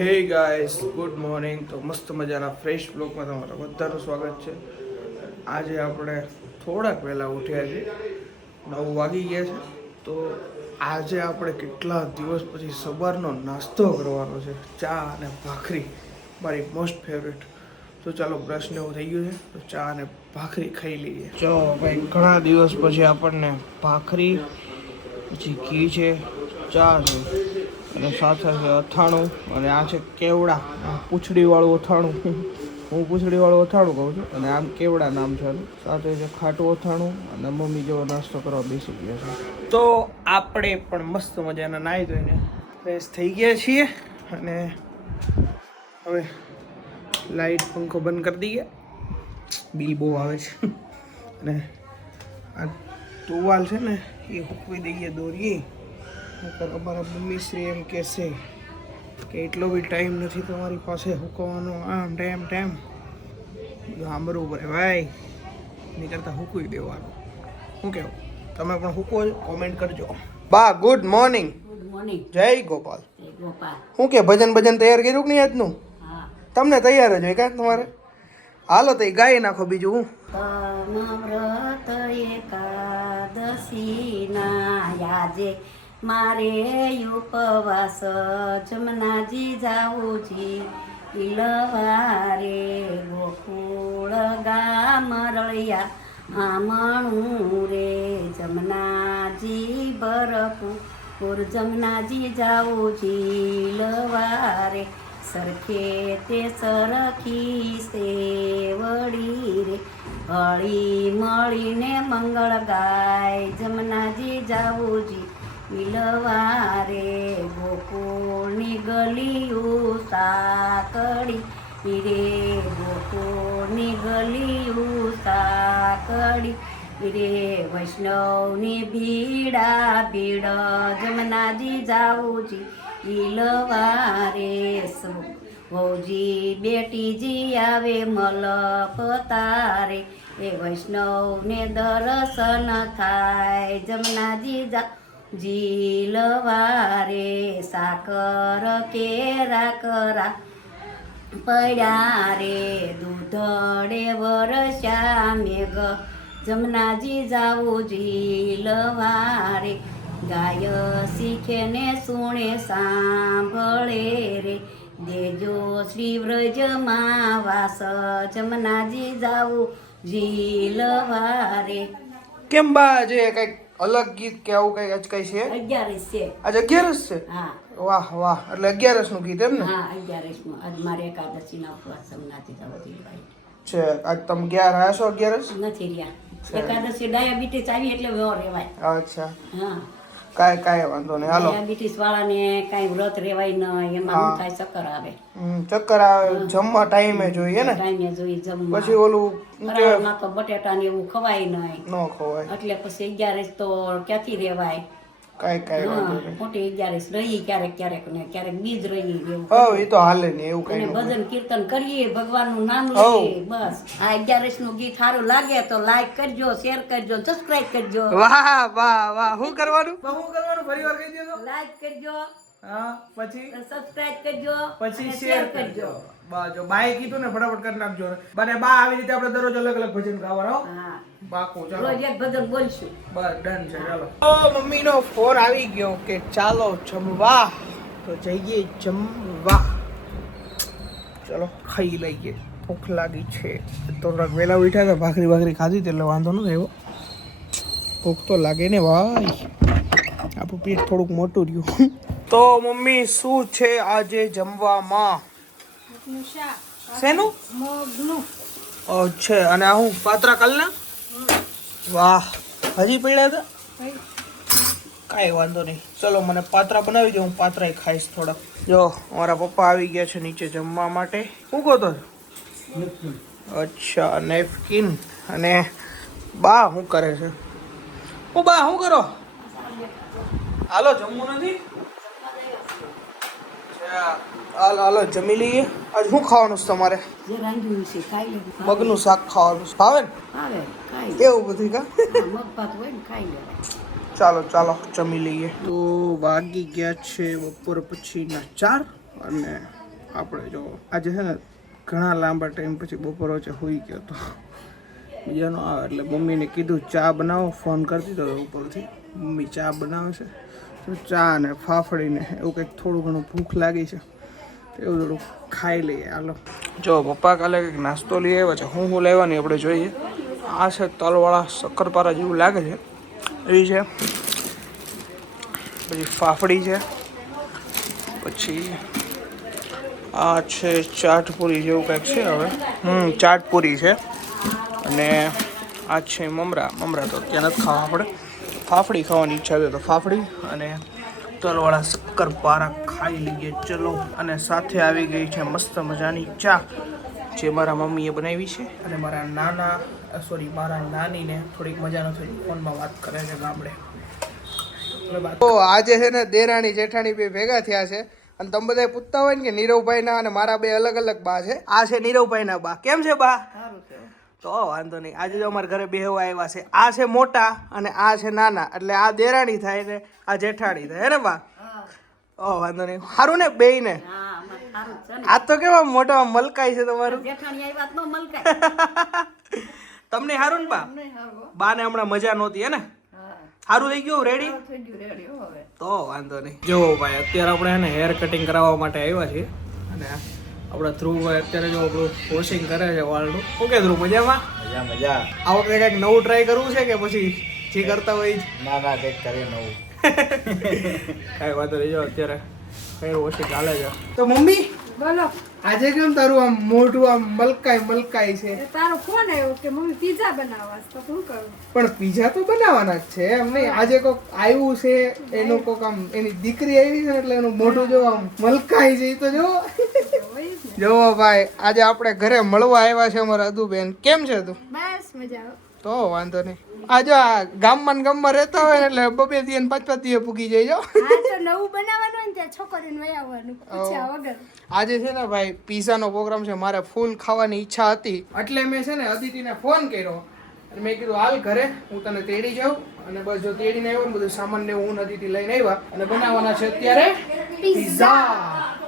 હે guys good morning. તો મસ્ત મજાના ફ્રેશ બ્લોગમાં તમારું બધાનું સ્વાગત છે. આજે આપણે થોડાક વહેલા ઉઠ્યા છીએ, 9 વાગી ગયા છે. તો આજે આપણે કેટલા દિવસ પછી સવારનો નાસ્તો કરવાનો છે, ચા અને ભાખરી, મારી મોસ્ટ ફેવરેટ. તો ચાલો બ્રશ ને એવું થઈ ગયું છે, તો ચા અને ભાખરી ખાઈ લઈએ. ચલો ભાઈ, ઘણા દિવસ પછી આપણને ભાખરી, પછી ઘી છે, ચા છે અને સાથે છે અથાણું, અને આ છે કેવડા, પૂંછડીવાળું અથાણું. હું પૂંછડીવાળું અથાણું કહું છું, અને આમ કેવડા નામ છે. સાથે છે ખાટું અથાણું, અને મમ્મી જેવો નાસ્તો કરવા બેસી ગયા છે. તો આપણે પણ મસ્ત મજાના નાહી ધોઈને ફ્રેશ થઈ ગયા છીએ, અને હવે લાઈટ પંખો બંધ કરી દઈએ, બિલ બહુ આવે છે. અને આ ટુવાલ છે ને એ સૂકવી દઈએ, દોરીએ. અમારા મમ્મીશ્રી એમ કહેશે કે એટલો બી ટાઈમ નથી તમારી પાસે સૂકવવાનો, આમ ટાઈમ બધું સાંભળવું પડે ભાઈ, એની કરતાં સૂકવી દેવાનું. શું કહેવું, તમે પણ સૂકવો છો? કોમેન્ટ કરજો. બા ગુડ મોર્નિંગ. Good morning. જય ગોપાલ. જય ગોપાલ. શું કે ભજન તૈયાર કર્યું કે નહીં આજનું? હા. તમને તૈયાર જ હોય કાં તમારે? હાલો તો એ ગાઈ નાખો. બીજું હું વ્રત એકાદશી ના યાજે મારે ઉપવાસ જમનાજી જાવુજી ઇલવારે ગોકુળ ગામ રળિયા આમણું રે જમનાજી ભરપૂર જમનાજી જાવુજી લવારે સરખે તે સરખી સેવડી રે હળી મળીને મંગળ ગાય જમનાજી જાવુજી મિલવારે ગોકુળની ગલીયું સાકડી રે ગોકુળની ગલીયું સાકડી રે વૈષ્ણવની ભીડા ભીડ જમનાજી જાવુજી ઇલવારે વહુજી બેટીજી આવે મલપતારે એ વૈષ્ણવને દર્શન થાય જમનાજી જીલવારે સાકર કેરા કરા પડ્યા રે દૂધડે વરસ્યા મેઘ જમનાજી જાવું જીલવારે ગાય શીખે ને સુણે સાંભળે રે દેજો શ્રી વ્રજમાં વાસ જમનાજી જાવું જીલવારે. કેમ બા આજે કઈક અલગ ગીત કે આવું કઈ આજ કઈ છે? 11 છે આજે 11 છે. હા. વાહ વાહ, એટલે 11 નું ગીત એમ ને? હા, 11 નું. આજ મારે એકાદશી ના ઉપવાસ જમનાજી જાવું છે. આજ તમે 11 આવ્યા છો? 11 નથી રહ્યા. એકાદશી ડાયાબિટીસ આવી એટલે નો રહેવાય. અચ્છા. હા, કાંઈ વાંધો નહીં. હાલો, ડાયાબિટીસ વાળાને કાંઈ વ્રત રહેવાય નહીં, એમાં શું થાય, ચક્કર આવે. ચક્કર આવે. જમવા ટાઈમે જોઈએ ને, ટાઈમે જોઈ જમવા. પછી ઓલું ફરાળમાં તો બટેટા ને એવું ખવાય નહીં, ન ખવાય, એટલે પછી 11 તો ક્યાંથી રહેવાય. કાંઈ વાંધો નહીં. મોટી 11 રહી ક્યારેક ક્યારેક ને ક્યારેક બીજ રહી એવું. એ તો હાલે નહીં એવું કઈ. અને ભજન કીર્તન કરીએ, ભગવાનનું નામ લઈએ, બસ. આ 11 નું ગીત સારું લાગે તો લાઈક કરજો, શેર કરજો, સબસ્ક્રાઇબ કરજો. વાહ વાહ વાહ. શું કરવાનું ફરી વાર કહી દેજો. લાઈક કરજો, હા, પછી સબસ્ક્રાઇબ કરજો, પછી શેર કરજો. બાજો બાય કીધું ને, ફટાફટ કરી નાખજો. બને બા, આવી રીતે આપણે દરરોજ અલગ અલગ ભજન ગાવાના. હા, બાકો ચાલો, રોજ એક ભજન બોલશું. બસ ડન છે. ચાલો, મમ્મીનો ફોન આવી ગયો કે ચાલો જમવા, તો જઈએ જમવા. ચલો ખાઈ લઈએ, ભૂખ લાગી છે. તો થોડાક વહેલા ઉઠ્યા હતા, ભાખરી ખાધી એટલે વાંધો નથી આવ્યો. ભૂખ તો લાગે ને ભાઈ, આપણું પેટ થોડુંક મોટું રહ્યું. તો મમ્મી શું છે આજે જમવામાં? શેનું? અચ્છા. અને આ હું પાત્રા કલના? વાહ, હજી પડ્યા હતા? કાંઈ વાંધો નહીં. ચલો મને પાત્રા બનાવી દો, હું પાત્રા ખાઈશ થોડાક. જો અમારા પપ્પા આવી ગયા છે નીચે જમવા માટે. શું કહો તો? અચ્છા, નેપકિન. અને બા શું કરે છે? ઓ બા શું કરો? હાલો, જમવું નથી? હાલો જમી લઈએ. આજ શું ખાવાનું છે તમારે? જે રાંધ્યું છે ખાઈ લેવું. મગનું શાક ખાવાનું છે. ભાવે ને? ભાવે, ખાઈ. એવું બધું કા? મગ ભાત હોય ને ખાઈ લેવાય. ચાલો જમી લઈએ. તો વાગી ગયા છે બપોર પછીના 4 અને આપણે જો આજે છે ને ઘણા લાંબા ટાઈમ પછી બપોર વચ્ચે હોઈ ગયો તો બીજાનો આવે એટલે મમ્મીને કીધું ચા બનાવો, ફોન કરતી તો ઉપરથી મમ્મી ચા બનાવે છે તો ચા ને ફાફડીને એવું કંઈક થોડું ઘણું ભૂખ લાગી છે તો એવું થોડું ખાઈ લઈએ. હાલો જો પપ્પા કાલે કંઈક નાસ્તો લઈ આવ્યા છે. હું લેવાની આપણે જોઈએ. આ છે તલવાળા શક્કરપારા જેવું લાગે છે એ છે, પછી ફાફડી છે, પછી આ છે ચાટપુરી જેવું કંઈક છે. હવે ચાટપુરી છે અને આ છે મમરા. તો ત્યાં નથી ખાવા, આપણે ફાફડી ખાવાની ઈચ્છા છે તો ફાફડી અને તલવાળા શક્કરપારા ખાઈ લઈએ ચલો. અને સાથે આવી ગઈ છે મસ્ત મજાની ચા જે મારા મમ્મીએ બનાવી છે અને મારા નાનીને થોડીક મજા નથી, ફોનમાં વાત કરે છે ગામડે. તો આજે છે ને દેરાણી જેઠાણી બે ભેગા થયા છે અને તમે બધા પૂછતા હોય ને કે નીરવભાઈ ના અને મારા બે અલગ અલગ બા છે. આ છે નીરવભાઈ ના બા. કેમ છે બા? તો વાંધો નહીં. આજે જો અમારા ઘરે બેહવા આવ્યા છે. આ છે મોટા અને આ છે નાના, એટલે આ દેરાણી થાય ને આ જેઠાણી થાય, હે ને બા? ઓ વાંધો નહીં. સારું ને બેય ને? આ તો કેવા મોટા મલકાઈ છે તમારું. તમને સારું ને બા? બા ને હમણાં મજા નહોતી, હે ને? સારું થઈ ગયું? રેડી? તો વાંધો નહીં. જો ભાઈ અત્યારે આપણે એને હેર કટિંગ કરાવવા માટે આવ્યા છીએ અને આપણા ધ્રુવભાઈ અત્યારે જો આપણું વોશિંગ કરે છે વાળનું. શું કે ધ્રુવ, મજામાં? મજા. આ વખતે કંઈક નવું ટ્રાય કરવું છે કે પછી જે કરતા હોય ના કંઈક કરીએ નવું. કાંઈ વાંધો નહીં. જો અત્યારે હેર વોશિંગ ચાલે છે. તો મમ્મી બોલો, આજે કેમ તારું આમ મોઢું આમ મલકાઈ છે? તારો ફોન આવ્યો કે મમ્મી પિઝા બનાવવા છે, તો શું કરું? પણ પીઝા તો બનાવવાના જ છે એમ નહીં. આજે કોક આવ્યું છે, એનું કોક આમ એની દીકરી આવી છે ને એટલે એનું મોઢું જો આમ મલકાઈ છે. તો જો જો ભાઈ આજે આપણે ઘરે મળવા આવ્યા છે અમારા અદુબેન. કેમ છે તું? બસ મજા આવે. તો વાંધો નહીં. આ જો આ ગામમાં રહેતા હોય ને એટલે બબે દીએ 5-5 દીએ પૂગી જાય. જો હા તો નવું બનાવવાનું હોય ને ત્યાં છોકરીને વહી આવવાનું પૂછ્યા વગર. આજે છે ને ભાઈ પીઝાનો પ્રોગ્રામ છે. મારે ફૂલ ખાવાની ઈચ્છા હતી એટલે મેં છે ને અદિતિને ફોન કર્યો અને મેં કીધું હાલ ઘરે, હું તને તેડી જાઉં. અને બસ જો તેડીને આવ્યો ને બધું સામાન ને હું અદિતિ લઈને આવ્યા અને બનાવવાના છે અત્યારે પીઝા.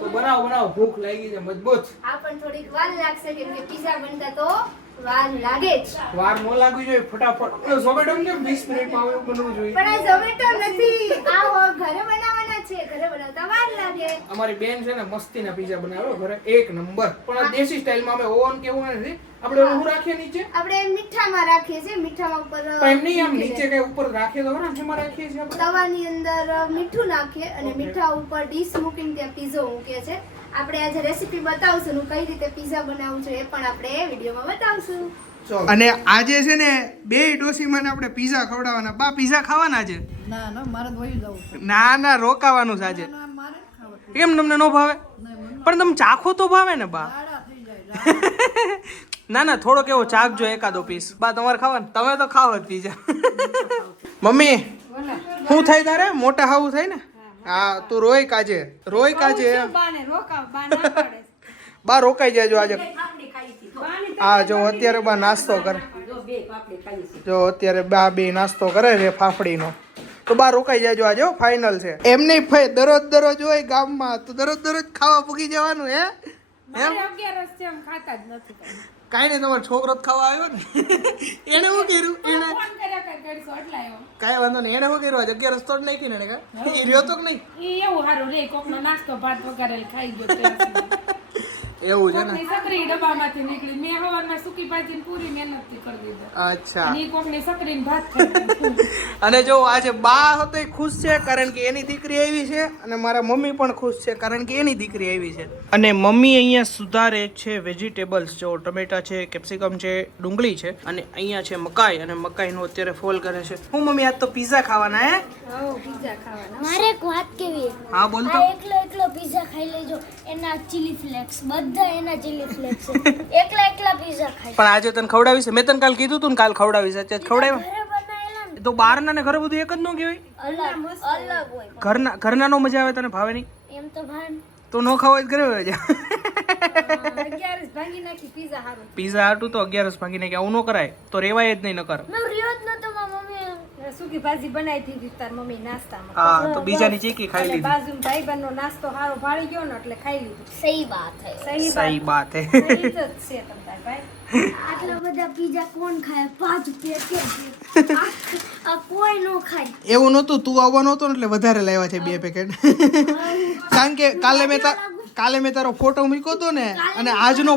તો બનાવો, ભૂખ લાગી છે મજબૂત. આ પણ થોડીક વાર લાગશે કેમ કે પિઝા બનતા તો વાર લાગે જ. વાર ન લાગવી જોઈએ, ફટાફટ. ઝોમેટો કેમ 20 મિનિટમાં આવે એવું બનવું જોઈએ. પણ આ ઝોમેટો નથી, આ ઘરે બનાવવાના છે, ઘરે બનાવતા વાર લાગે. અમારી બેન છે ને મસ્તીના પીઝા બનાવે ઘરે, એક નંબર. પણ આ દેશી સ્ટાઇલમાં અમે ઓવન કેવું નથી, આપણે ઓલું રાખીએ નીચે. આપણે મીઠામાં રાખીએ છીએ, મીઠામાં ઉપર પણ એમ નહીં, આમ નીચે કઈ ઉપર રાખીએ તો ખરા, જેમાં રાખીએ છીએ આપણે તવાની અંદર મીઠું નાખીએ અને મીઠા ઉપર ડીશ મૂકીને ત્યાં પીઝો મૂકીએ છે. આપણે આજે રેસીપી બતાવશું, હું કઈ રીતે પીઝા બનાવું છું એ પણ આપણે વિડીયોમાં બતાવશું. અને આજે છે ને બે ડોસીમાને આપણે પીઝા ખવડાવવાના. બા પીઝા ખાવાના છે? ના રોકાવાનું છે આજે. કેમ તમને ન ભાવે? પણ તમે ચાખો તો ભાવે ને બા. ના થોડોક એવો ચાખજો, એકાદો પીસ. બા તમારે ખાવાનું? તમે તો ખાવ જ પીઝા. મમ્મી શું થાય તારે? મોટા હાવું થાય ને? હા તું રોય કાજે. બા રોકાઈ જાજો આજે. હા જો અત્યારે બા નાસ્તો કરે. જો અત્યારે બે નાસ્તો કરે છે ફાફડીનો. તો બા રોકાઈ જાજો આજે, ફાઇનલ છે. એમ નહીં ભાઈ, દરરોજ હોય ગામમાં તો દરરોજ ખાવા પૂગી જવાનું. હે એમ કાંઈ નહીં, તમારો છોકરો જ ખાવા આવ્યો ને. એને શું કર્યું? કાંઈ વાંધો નહીં. એને શું કર્યું? 11 તો જ નાખી ને એ રહ્યો તો કે નહીં? એવું સારું રે, કોકનો નાસ્તો ભાત વઘારેલ ખાઈ ગયો. એવું છે ને? સકરી ડબ્બામાંથી નીકળી, મેં હવારમાં સૂકી ભાજીને પૂરી મહેનત કરી દીધો. અચ્છા. અને કોકને સકરીને ભાત ખાઈ. અને જો આજે બા હતો એ ખુશ છે કારણ કે એની દીકરી આવી છે અને મારા મમ્મી પણ ખુશ છે કારણ કે એની દીકરી આવી છે. અને મમ્મી અહીંયા સુધારે છે વેજીટેબલ્સ, જો ટમેટા છે, કેપ્સિકમ છે, ડુંગળી છે અને અહીંયા છે મકાઈ, અને મકાઈનું અત્યારે ફોલ કરે છે. હું મમ્મી આજ તો પીઝા ખાવાના? હે પિઝા ખાવાના. મારે એક વાત કેવી. હા બોલ તો. એકલો પિઝા ખાઈ લેજો, એના ચીલી ફ્લેક્સ બધા એના ચીલી ફ્લેક્સ એકલા પિઝા ખાઈ. પણ આજે તને ખવડાવીશ. મેં તને કાલ કીધું તું ને કાલ ખવડાવીશ. અત્યારે ખવડાવ્યા ઘરે બનાવેલા ને તો બહારના ને ઘરે બધું એક જ ન કહેવાય. અલગ હોય. ઘરના નો મજા આવે? તને ભાવે નહીં એમ તો ભાન તો નો ખાવા જ ઘરે હોય જા. 11 ભાંગી નાખી પિઝા હારું. પીઝા હાટું તો 11 ભાગી નાખી. આવું ન કરાય તો રેવાય જ નહીં. ન કર મેં રિયો જ નતો, મારી મમ્મી સૂકી ભાજી બનાવી હતી તાર મમ્મી નાસ્તામાં હા તો બીજાની ચીકી ખાઈ અને લીધી બાજુમાં ભાઈબંધનો નાસ્તો સારો ભાળી ગયો ને એટલે ખાઈ લીધું. સહી વાત હે. સહી બાત હે સહી જ છે તમતાર ભાઈ. આટલા બધા પીઝા કોણ ખાય? 5 પેકેટ આ કોઈ નો ખાય. એવું નહોતું તું આવવાનો હતો ને એટલે વધારે લાવ્યા છે 2 પેકેટ કારણ કે કાલે મેં તારો ફોટો મૂક્યો હતો ને અને આજનો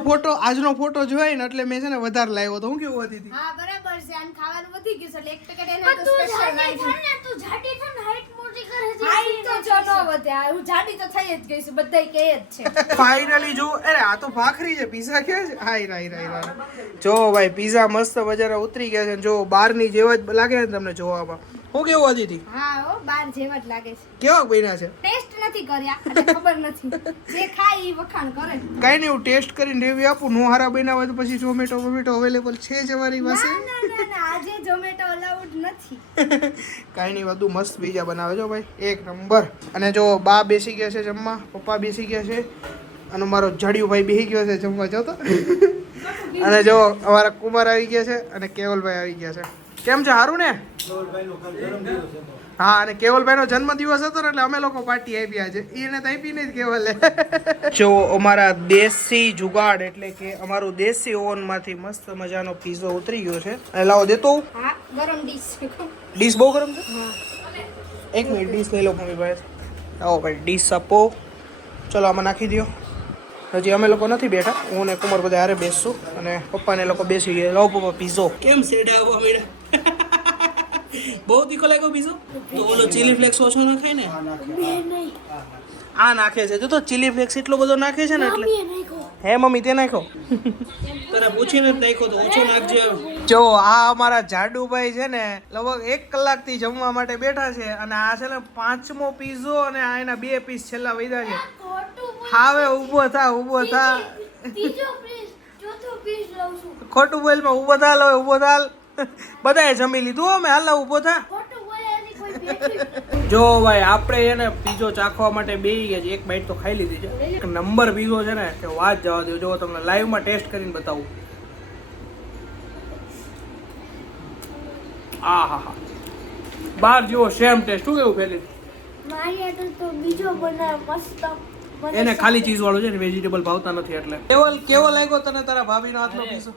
ફોટો જોઈ ને એટલે મેં છે ને વધારે લાવ્યો હતો. હું કેવું હતી હા બરાબર છે આને ખાવાનું વધી ગયું છે એટલે એક પેકેટ એને પણ તો તું સ્પેશિયલ જાડી લાવી થા ને, તું જાડી થા ને, હાઈટ મોટી કરે છે. હાઈટ તો જો ન વધે આ હું જાડી તો થઈ જ ગઈ છું બધાય કહે જ છે ફાઇનલી જો અરે આ તો ભાખરી છે પીઝા ક્યાં છે હાય જો ભાઈ પીઝા મસ્ત મજાના ઉતરી ગયા છે જો બહારની જેવા જ લાગે ને તમને જોવામાં. હું કેવું હતી હા હો બાર જેવા જ લાગે છે કેવા બન્યા છે ટેસ્ટ નથી કર્યા એટલે ખબર નથી જે ખાય ઈ વખાણ કરે કઈ નહીં હું ટેસ્ટ કરીને રિવ્યુ આપું નો હારા બન્યા હોય તો પછી ઝોમેટો અવેલેબલ છે જ અમારી પાસે. ના આજે ઝોમેટો અલાઉડ નથી કાંઈ નહીં બધું મસ્ત પીઝા બનાવે છો ભાઈ એક નંબર. અને જો બા બેસી ગયા છે જમવા, પપ્પા બેસી ગયા છે અને મારો જડિયું ભાઈ બેસી ગયો છે જમવા જો તો અને જો અમારા કુમાર આવી ગયા છે અને કેવલભાઈ આવી ગયા છે. કેમ છે સારું ને? હા અને કેવલભાઈનો જન્મદિવસ હતો ને એટલે અમે લોકો પાર્ટી આપ્યા છે. એને તો આપી નહીં કેવલે. જો અમારા દેશી જુગાડ એટલે કે અમારું દેશી ઓવનમાંથી મસ્ત મજાનો પીઝો ઉતરી ગયો છે. અને લાવો દેતો હા ગરમ ડીશ બહુ ગરમ છે. એક મિનિટ ડીશ લઈ લો મમ્મી ભાઈ. આવો ભાઈ ડીશ આપો. ચલો આમાં નાખી દો. હજી અમે લોકો નથી બેઠા, હું ને કુમાર બધા હારે બેસશું અને પપ્પા ને લોકો બેસી ગયા. લાવો પપ્પા પીઝો. કેમ સેડા આવો મેડા? બહુ તીખો લાગ્યો પીઝો? તો ઓલો ચીલી ફ્લેક્સ ઓછો નાખે ને? આ નાખે છે જો તો ચીલી ફ્લેક્સ એટલો બધો નાખે છે ને એટલે. હે મમ્મી તે નાખ્યો? તને પૂછીને જ નાખ્યો તો ઓછો નાખજે. જો આ અમારા જાડુભાઈ છે ને લગભગ 1 કલાકથી જમવા માટે બેઠા છે અને આ છે ને 5મો પીઝો અને આ એના 2 પીસ છેલ્લા વધ્યા છે. હવે ઊભો થા ત્રીજો પીસ, ચોથો પીસ લઉં છું. ખોટું બોલમાં ઊભો થાલ બધાએ જમી લીધું અમે હાલ ઊભો થા. ખોટું બોલ્યાથી કોઈ બેઠી જો ભાઈ આપણે એને પીઝો ચાખવા માટે બેસી ગયા છે. એક બાઈટ તો ખાઈ લીધી છે. એક નંબર પીઝો છે ને કે વાત જવા દો. જો તમને લાઈવમાં ટેસ્ટ કરીને બતાવું. આ હા બાર જેવો સેમ ટેસ્ટ. શું કેવું પહેલી મારી આટલ તો બીજો બનાવ મસ્ત. મને એને ખાલી ચીઝ વાળું છે ને વેજીટેબલ ભાવતા નથી એટલે. કેવો લાગ્યો તને તારા ભાભીનો હાથનો પીઝો?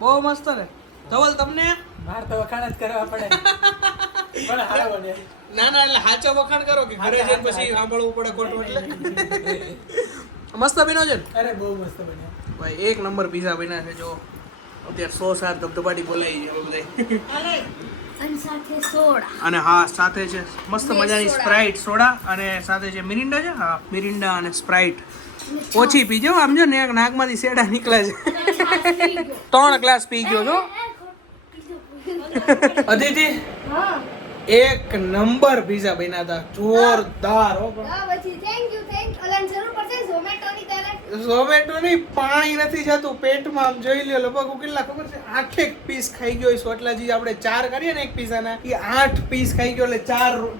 બહુ મસ્ત ને ધવલ તમને? માર તો વખાણ જ કરવા પડે પણ હારો બને. ના એટલે હાચો વખાણ કરો કે ઘરે જઈને પછી સાંભળવું પડે ખોટું એટલે. મસ્ત બન્યો છે ને? અરે બહુ મસ્ત બન્યા ભાઈ એક નંબર પીઝા બન્યા છે. જો અત્યારે 100 ધબધબાટી બોલાઈ છે બધા. અને સાથે સોડા. અને હા સાથે છે મસ્ત મજાની સ્પ્રાઇટ સોડા અને સાથે છે મિરિન્ડા છે. હા મિરિન્ડા અને સ્પ્રાઇટ ઓછી પીજો. આમ જો ને નાકમાંથી સેડા નીકળે છે. 3 ગ્લાસ પી ગયો છો. અદિતિ એક નંબર પીઝા બન્યા હતા જોરદાર. પછી થેન્ક યુ અલાન જરૂર પડશે ઝોમેટોની ત્યારે ઝોમેટો ની પાણી નથી જતું પેટમાં. આમ જોઈ લ્યો લગભગ હું કેટલા ખબર છે 8 પીસ ખાઈ ગયો. સોટલાજી આપણે 4 કરીએ ને એક પીઝાના એ 8 પીસ ખાઈ ગયો એટલે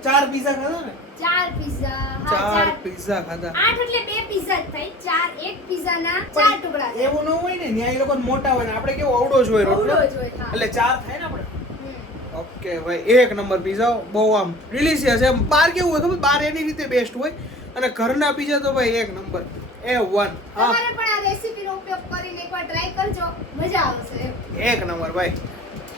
4 પીઝા ખાધા ને. 4 પિઝા 4 પીઝા ખાધા. 8 એટલે 2 પિઝા જ થાય 4 એક પિઝાના 4 ટુકડા થાય. એવું ન હોય ને ન્યા એ લોકો મોટા હોય ને આપણે કેવો અવડો જ હોય રોટલો અવળો જ હોય, હા. એટલે 4 થાય ને આપણે. ઓકે ભાઈ એક નંબર પીઝા બહુ આમ ડિલિશિયસ છે. બહાર કેવું હોય ખબર? બહાર એની રીતે બેસ્ટ હોય અને ઘરના પીઝા તો ભાઈ એક નંબર A1. હા તમારે પણ આ રેસીપીનો ઉપયોગ કરીને એકવાર ટ્રાય કરજો મજા આવશે. એક નંબર ભાઈ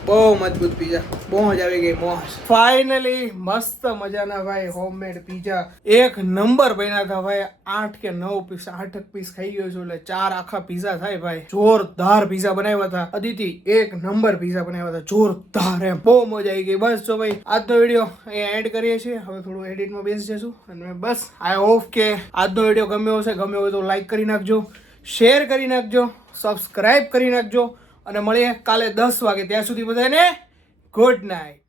બહુ મજબૂત પીઝા. બહુ જ આવી ગઈ મોજ. ફાઇનલી મસ્ત મજાના ભાઈ હોમમેડ પીઝા એક નંબર બન્યા હતા ભાઈ. 8 કે 9 પીસ 8 પીસ ખાઈ ગયો છું એટલે 4 આખા પીઝા થાય ભાઈ. જોરદાર પીઝા બનાવ્યા હતા. અદિતિ એક નંબર પીઝા બનાવ્યા હતા જોરદાર. એમ બહુ મજા આવી ગઈ. બસ જો ભાઈ આજનો વિડીયો અહીંયા એડ કરીએ છીએ. હવે થોડું એડિટમાં બેસી જશું અને બસ આઈ હોપ કે આજનો વિડીયો ગમ્યો હશે. ગમ્યો હોય તો લાઈક કરી નાખજો, શેર કરી નાખજો, સબસ્ક્રાઇબ કરી નાખજો અને મળીએ કાલે 10 વાગે. ત્યાં સુધી બધાને ગુડ નાઇટ.